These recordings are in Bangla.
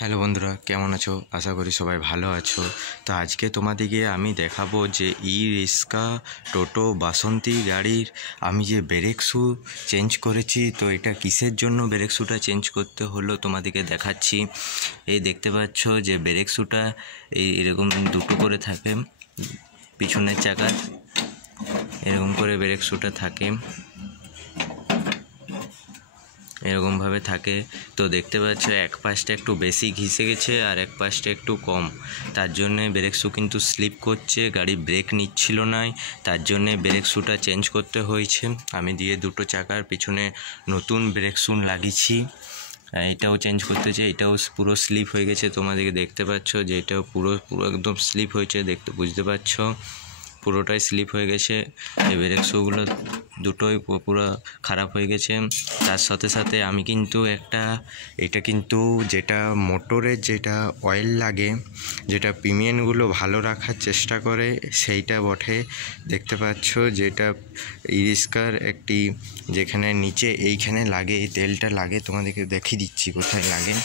হ্যালো বন্ধুরা, কেমন আছো? আশা করি সবাই ভালো আছো। তো আজকে তোমাদেরকে আমি দেখাবো যে ই রিক্সা, টোটো, বাসন্তী গাড়ির আমি যে ব্রেক শ্যু চেঞ্জ করেছি। তো এটা কিসের জন্য ব্রেক শ্যুটা চেঞ্জ করতে হলো তোমাদেরকে দেখাচ্ছি। এই দেখতে পাচ্ছ যে ব্রেক শ্যুটা এরকম দুটো করে থাকে, পিছনের চাকার এরকম করে ব্রেক শ্যুটা থাকে, এরকমভাবে থাকে। তো দেখতে পাচ্ছ এক পাশটা একটু বেশি ঘিসে গেছে আর এক পাশটা একটু কম, তার জন্যে ব্রেক শ্যু কিন্তু স্লিপ করছে, গাড়ি ব্রেক নিচ্ছিল না, তার জন্যে ব্রেক শ্যুটা চেঞ্জ করতে হয়েছে। আমি দিয়ে দুটো চাকার পিছনে নতুন ব্রেক শ্যু লাগিয়েছি। এটাও চেঞ্জ করতে চাই, এটাও পুরো স্লিপ হয়ে গেছে। তোমাদেরকে দেখতে পাচ্ছ যে এটাও পুরো একদম স্লিপ হয়েছে, দেখতে বুঝতে পারছো পুরোটাই স্লিপ হয়ে গেছে। এই ব্রেক শ্যুগুলো দুটোই পুরো খারাপ হয়ে গেছে। তার সাথে সাথে আমি কিন্তু এটা কিন্তু যেটা মোটরের যেটা অয়েল লাগে, যেটা পিনিয়নগুলো ভালো রাখার চেষ্টা করে, সেইটা বটে। দেখতে পাচ্ছ যেটা ই রিক্সার একটি যেখানে নিচে এইখানে লাগে, এই তেলটা লাগে, তোমাদেরকে দেখিয়ে দিচ্ছি কোথায় লাগে।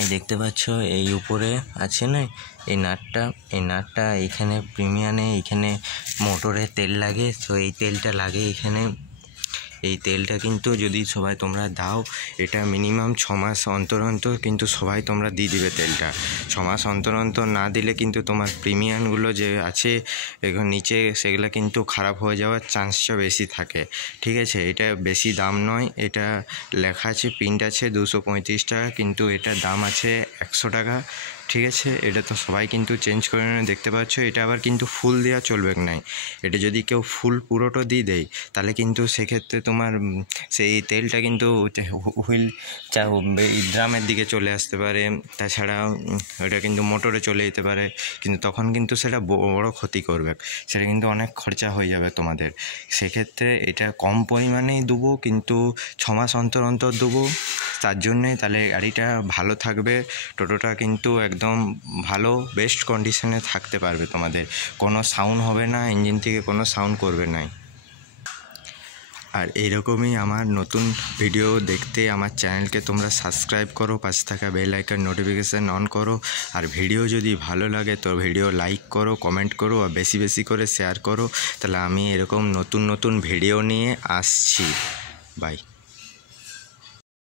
এই দেখতে পাচ্ছ এই উপরে আছে না এই নাটটা এইখানে প্রিমিয়ানে, এইখানে মোটরে তেল লাগে। তো এই তেলটা লাগে এখানে। এই তেলটা কিন্তু যদি সবাই তোমরা দাও, এটা মিনিমাম 6 মাস অন্তর অন্তর কিন্তু সবাই তোমরা দিয়ে দিবে তেলটা। 6 মাস অন্তর অন্তর না দিলে কিন্তু তোমার প্রিমিয়ামগুলো যে আছে এখন নিচে, সেগুলো কিন্তু খারাপ হয়ে যাওয়ার চান্সটা বেশি থাকে। ঠিক আছে, এটা বেশি দাম নয়, এটা লেখা আছে প্রিন্ট আছে 235 টাকা, কিন্তু এটার দাম আছে 100 টাকা। ঠিক আছে, এটা তো সবাই কিন্তু চেঞ্জ করে নেয়। দেখতে পাচ্ছ এটা আবার কিন্তু ফুল দেওয়া চলবে না। এটা যদি কেউ ফুল পুরোটা দিয়ে দেয় তাহলে কিন্তু সেক্ষেত্রে তোমার সেই তেলটা কিন্তু হুইল ড্রামের দিকে চলে আসতে পারে, তাছাড়া ওটা কিন্তু মোটরে চলে যেতে পারে, কিন্তু তখন কিন্তু সেটা বড় ক্ষতি করবে, সেটা কিন্তু অনেক খরচা হয়ে যাবে তোমাদের। সেক্ষেত্রে এটা কম পরিমাণেই দেবো, কিন্তু 6 মাস অন্তর অন্তর দেবো, তার জন্যে তাহলে গাড়িটা ভালো থাকবে। টোটোটা কিন্তু একদম ভালো বেস্ট কন্ডিশনে থাকতে পারবে, তোমাদের কোনো সাউন্ড হবে না, ইঞ্জিন থেকে কোনো সাউন্ড করবে না। আর এইরকমই আমার নতুন ভিডিও দেখতে আমার চ্যানেলকে তোমরা সাবস্ক্রাইব করো, পাশে থাকা বেল আইকন নোটিফিকেশান অন করো। আর ভিডিও যদি ভালো লাগে তো ভিডিও লাইক করো, কমেন্ট করো আর বেশি বেশি করে শেয়ার করো। তাহলে আমি এরকম নতুন ভিডিও নিয়ে আসছি। বাই।